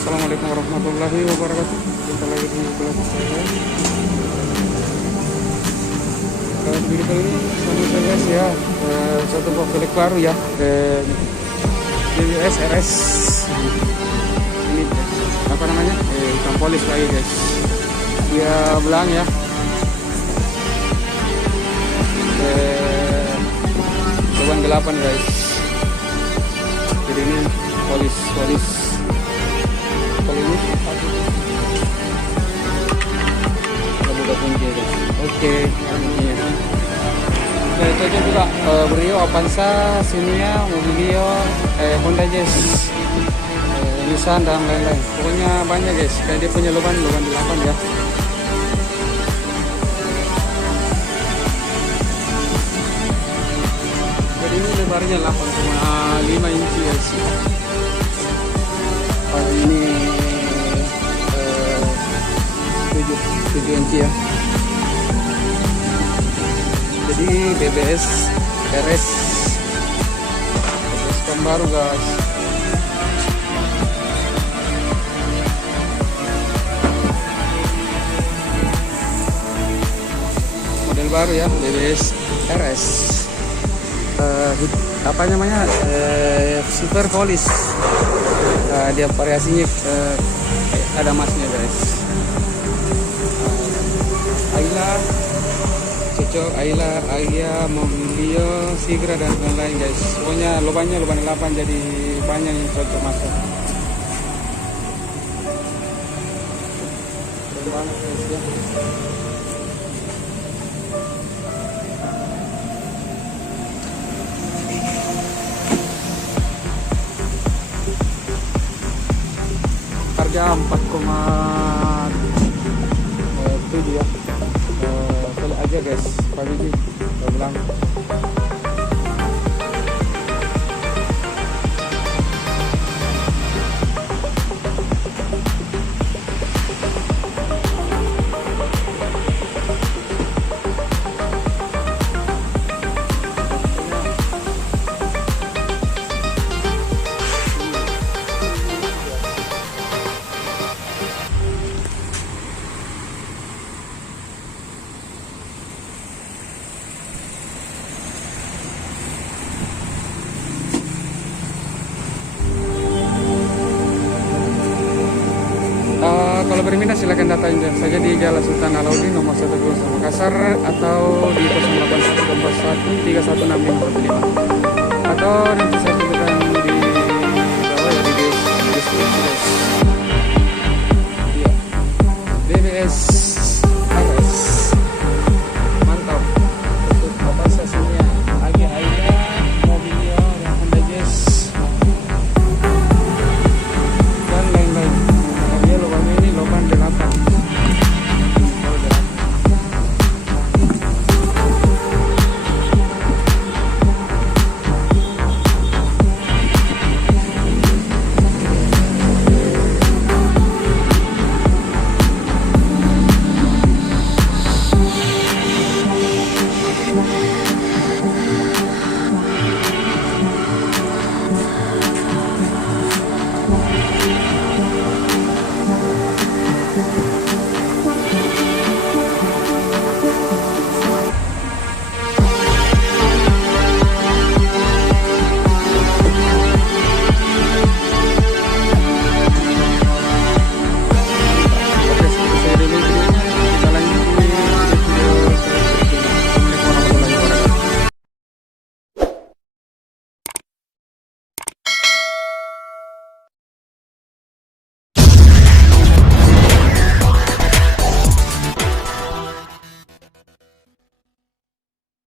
Assalamualaikum warahmatullahi wabarakatuh. Kita lagi di kelas saya. Video kali ini sama saya guys ya, satu buah velg baru ya, JWS RS. Ini apa namanya? Hitam polis lagi guys. Dia belang ya. Lubang 8 guys. Jadi ini polis. Kalau ini kita buka kunci ya guys. Oke, kuncinya. Nah itu aja juga Brio, Avanza, Xenia, Mobilio, Honda Jazz, Nissan dan lain-lain. Pokoknya banyak guys. Kayak dia punya lubang 8 ya. Jadi ini lebarnya 8,5 inci guys. Ini 7 inci ya. Jadi BBS RS baru guys. Model baru ya, BBS RS. Apa namanya, super polis. Dia variasinya ada emasnya guys. Ayla, Cocok, Ayla, Agia, Mobilio, Sigra dan lain-lain guys. Pokoknya lubangnya 8 jadi banyak yang cocok masuk. Keren banget guys ya. Harga 4,7 ya. Beli aja guys, Pak Biji bilang. Kalau berminat silahkan datang saja di Jalan Sultan Alauddin nomor 12 Makassar atau di 0814131615 atau nanti saya